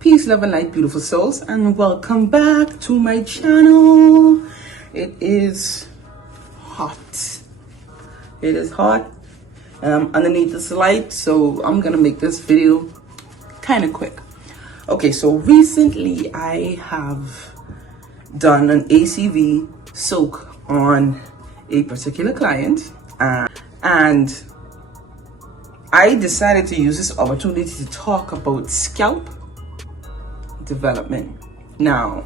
Peace, love, and light, beautiful souls, and welcome back to my channel. It is hot. It is hot. Underneath this light, so I'm gonna make this video kind of quick. Okay, so recently I have done an ACV soak on a particular client, and I decided to use this opportunity to talk about scalp development. Now,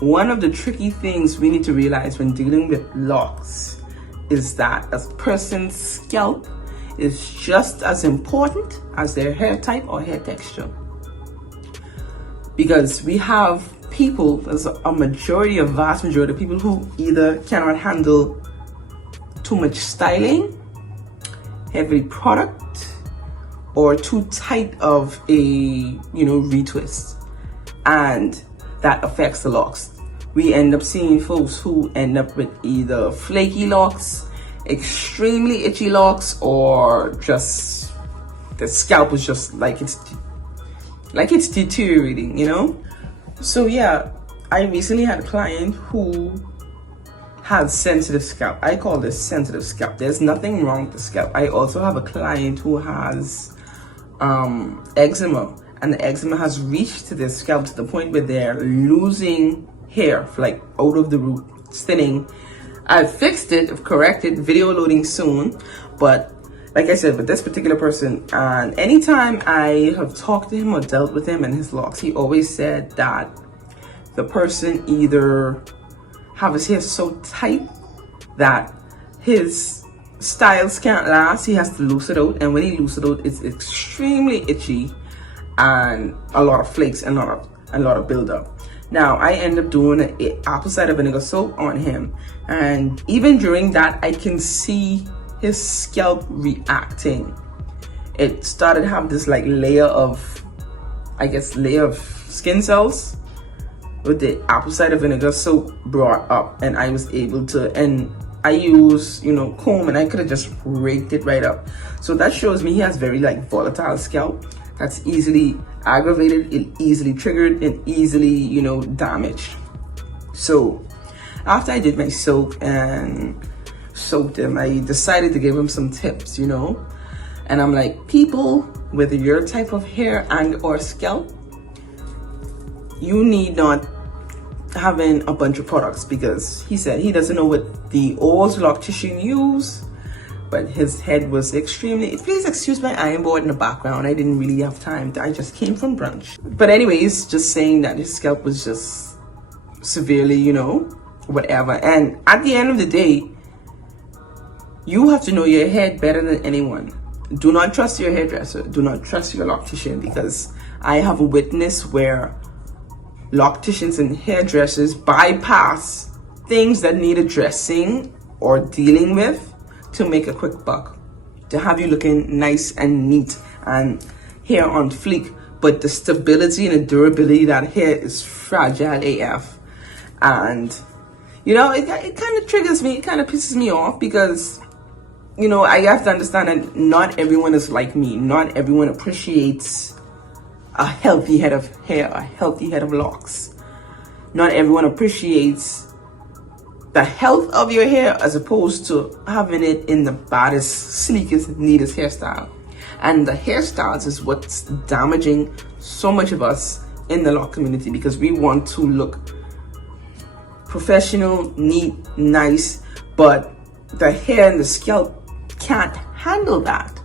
one of the tricky things we need to realize when dealing with locks is that a person's scalp is just as important as their hair type or hair texture. Because we have people, there's a vast majority of people who either cannot handle too much styling, heavy product, or too tight of a retwist, and that affects the locks. We end up seeing folks who end up with either flaky locks, extremely itchy locks, or just the scalp is just like it's deteriorating, So yeah, I recently had a client who has sensitive scalp. I call this sensitive scalp. There's nothing wrong with the scalp. I also have a client who has eczema, and the eczema has reached to their scalp to the point where they're losing hair, like out of the root, thinning. I've fixed it, I've corrected, video loading soon. But like I said, with this particular person, and anytime I have talked to him or dealt with him and his locks, he always said that the person either have his hair so tight that his styles can't last, he has to loose it out, and when he loose it out, it's extremely itchy and a lot of flakes and a lot of buildup. Now, I end up doing an apple cider vinegar soap on him, and even during that, I can see his scalp reacting. It started to have this layer of skin cells with the apple cider vinegar soap brought up, and I was able to, and I use comb, and I could have just raked it right up. So that shows me he has very volatile scalp that's easily aggravated, easily triggered, and easily damaged. So after I did my soak and soaked him, I decided to give him some tips, and I'm like, people with your type of hair and or scalp, you need not having a bunch of products, because he said he doesn't know what the old Loctitian use, but his head was extremely, please excuse my iron board in the background, I didn't really have time, I just came from brunch. But anyways, just saying that his scalp was just severely, whatever. And at the end of the day, you have to know your head better than anyone. Do not trust your hairdresser, do not trust your loctician, because I have witnessed where locticians and hairdressers bypass things that need addressing or dealing with to make a quick buck, to have you looking nice and neat and hair on fleek, but the stability and the durability of that hair is fragile AF. And it kind of triggers me, it kind of pisses me off, because I have to understand that not everyone is like me. Not everyone appreciates a healthy head of hair, a healthy head of locks. Not everyone appreciates the health of your hair as opposed to having it in the baddest, sleekest, neatest hairstyle. And the hairstyles is what's damaging so much of us in the lock community, because we want to look professional, neat, nice, but the hair and the scalp can't handle that.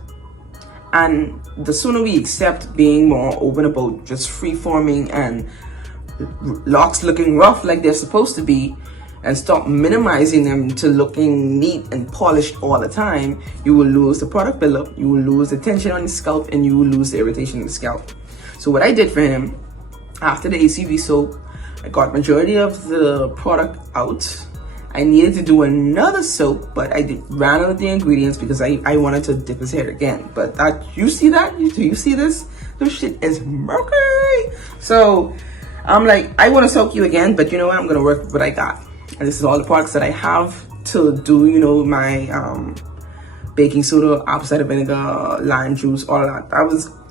And the sooner we accept being more open about just free forming and locks looking rough like they're supposed to be, and stop minimizing them to looking neat and polished all the time, you will lose the product buildup, you will lose the tension on your scalp, and you will lose the irritation in the scalp. So what I did for him, after the ACV soap, I got majority of the product out. I needed to do another soap, but I ran out of the ingredients because I wanted to dip his hair again. But you see that? Do you see this? This shit is mercury. So I'm like, I want to soak you again, but you know what? I'm going to work with what I got. And this is all the products that I have to do, my baking soda, apple cider vinegar, lime juice, all that.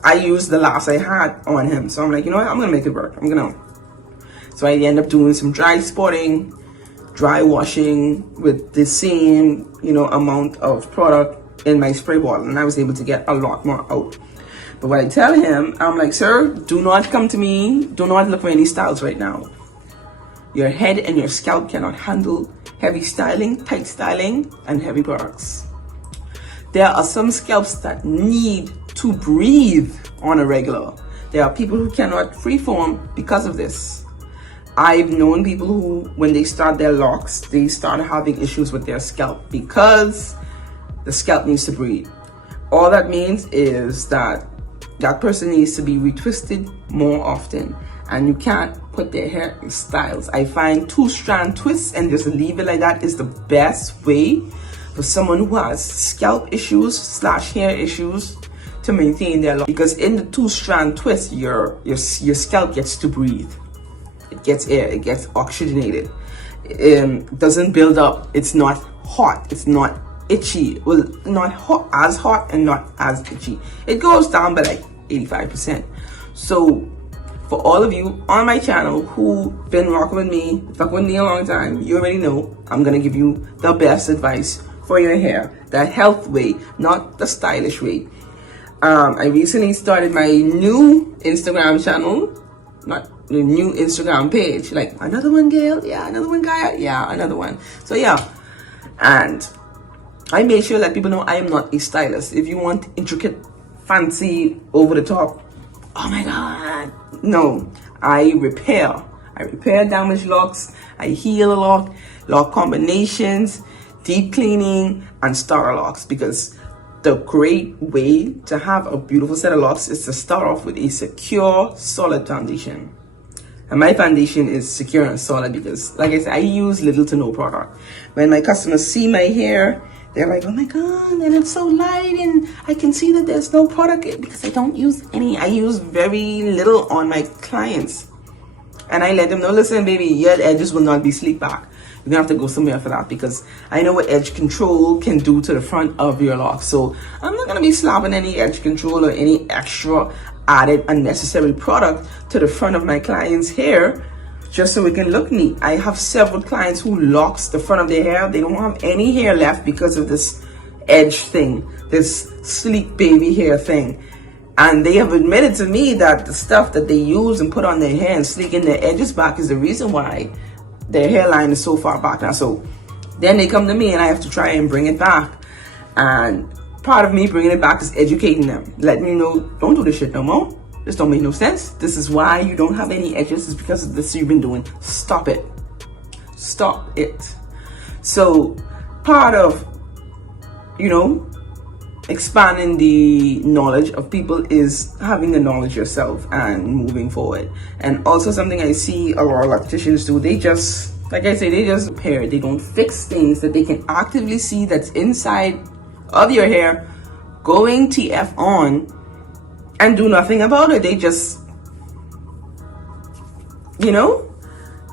I used the last I had on him. So I'm like, you know what, I'm gonna make it work. So I end up doing some dry spotting, dry washing with the same, amount of product in my spray bottle, and I was able to get a lot more out. But what I tell him, I'm like, sir, do not come to me. Do not look for any styles right now. Your head and your scalp cannot handle heavy styling, tight styling, and heavy products. There are some scalps that need to breathe on a regular. There are people who cannot freeform because of this. I've known people who, when they start their locks, they start having issues with their scalp because the scalp needs to breathe. All that means is that person needs to be retwisted more often, and you can't put their hair in styles. I find 2-strand twists and just leave it like that is the best way for someone who has scalp issues / hair issues to maintain their lock. Because in the 2-strand twist, your scalp gets to breathe. It gets air, it gets oxygenated. It doesn't build up. It's not hot. It's not itchy. Well, not hot and not as itchy. It goes down by like 85%. So for all of you on my channel who been rocking with me, fucking with me a long time, you already know I'm gonna give you the best advice for your hair, the health way, not the stylish way. I recently started my new Instagram channel, not the new Instagram page. Like, another one, Gail? Yeah, another one, Gaia? Yeah, another one. So yeah, and I made sure that people know I am not a stylist. If you want intricate, fancy, over the top, oh my god, no. I repair damaged locks. I heal a lock combinations, deep cleaning, and starter locks. Because the great way to have a beautiful set of locks is to start off with a secure, solid foundation. And my foundation is secure and solid because, like I said, I use little to no product. When my customers see my hair, they're like, oh my god, and it's so light, and I can see that there's no product, because I don't use any. I use very little on my clients. And I let them know, listen, baby, your edges will not be sleek back. You're gonna have to go somewhere for that, because I know what edge control can do to the front of your lock. So I'm not gonna be slapping any edge control or any extra added unnecessary product to the front of my client's hair just so it can look neat. I have several clients who locks the front of their hair. They don't have any hair left because of this edge thing, this sleek baby hair thing. And they have admitted to me that the stuff that they use and put on their hair and sleeking their edges back is the reason why their hairline is so far back now. So then they come to me and I have to try and bring it back. And part of me bringing it back is educating them, letting me know, don't do this shit no more. This don't make no sense. This is why you don't have any edges. It's because of this you've been doing. Stop it. Stop it. So part of, expanding the knowledge of people is having the knowledge yourself and moving forward. And also something I see a lot of locticians do, they just, like I say, they just repair. They don't fix things that they can actively see that's inside of your hair going TF on and do nothing about it. They just,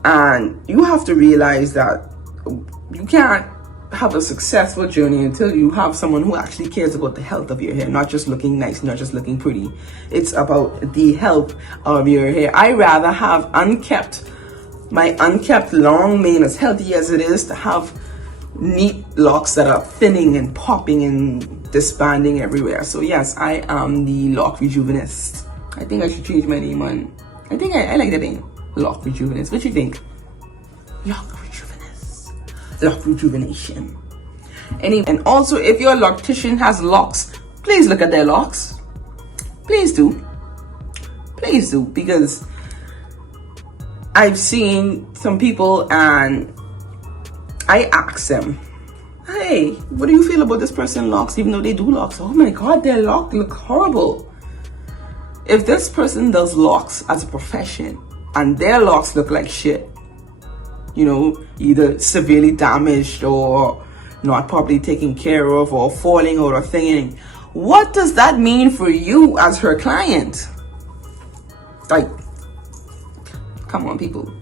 and you have to realize that you can't have a successful journey until you have someone who actually cares about the health of your hair, not just looking nice, not just looking pretty. It's about the health of your hair. I rather have my unkept long mane, as healthy as it is, to have neat locks that are thinning and popping and disbanding everywhere. So yes, I am the lock rejuvenist. I think I should change my name on. I think I like the name, lock rejuvenist. What you think? Lock rejuvenist, lock rejuvenation. And also, if your loctician has locks, please look at their locks. Please do, because I've seen some people and I ask them, hey, what do you feel about this person's locks, even though they do locks? Oh my god, their locks look horrible. If this person does locks as a profession and their locks look like shit, either severely damaged or not properly taken care of or falling out or thinning, what does that mean for you as her client? Like, come on, people.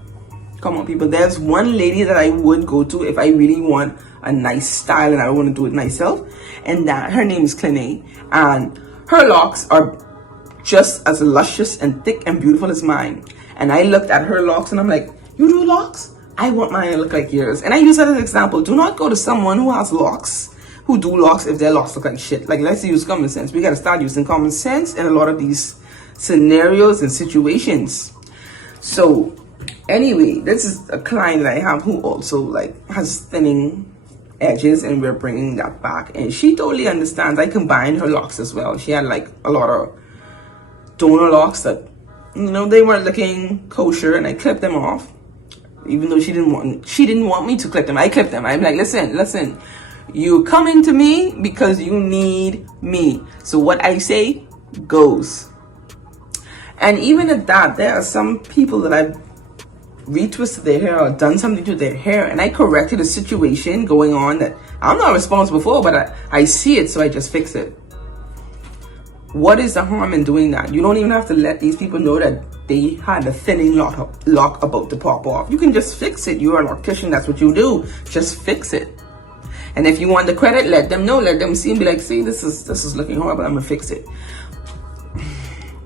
Come on, people. There's one lady that I would go to if I really want a nice style and I want to do it myself, and that her name is Clinae, and her locks are just as luscious and thick and beautiful as mine. And I looked at her locks and I'm like, you do locks? I want mine to look like yours. And I use that as an example. Do not go to someone who has locks, who do locks, if their locks look like shit. Like, let's use common sense. We gotta start using common sense in a lot of these scenarios and situations. So anyway, this is a client that I have who also like has thinning edges, and we're bringing that back, and she totally understands. I combined her locks as well. She had like a lot of donor locks that, you know, they weren't looking kosher, and I clipped them off, even though she didn't want me to clip them. I clipped them. I'm like, listen, you coming to me because you need me, so what I say goes. And even at that, there are some people that I've retwisted their hair or done something to their hair, and I corrected a situation going on that I'm not responsible for, but I see it, so I just fix it. What is the harm in doing that? You don't even have to let these people know that they had a thinning lock about to pop off. You can just fix it. You're a loctician. That's what you do. Just fix it. And if you want the credit, let them know. Let them see and be like, see, this is looking horrible. I'm gonna fix it.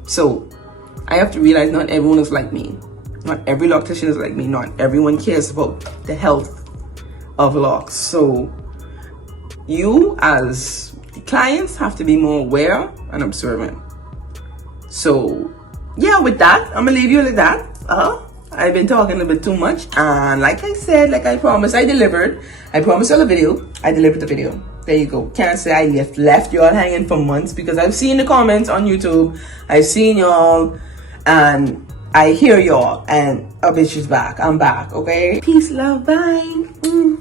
So I have to realize not everyone is like me. Not every loctician is like me. Not everyone cares about the health of locks. So you as clients have to be more aware and observant. So yeah, with that, I'm gonna leave you like that. I've been talking a bit too much, and like I said, like I promised, I delivered. I promised y'all a video. I delivered the video. There you go. Can't say I left y'all hanging for months, because I've seen the comments on YouTube. I've seen y'all, and I hear y'all, and a bitch is back. I'm back. Okay. Peace, love, bye.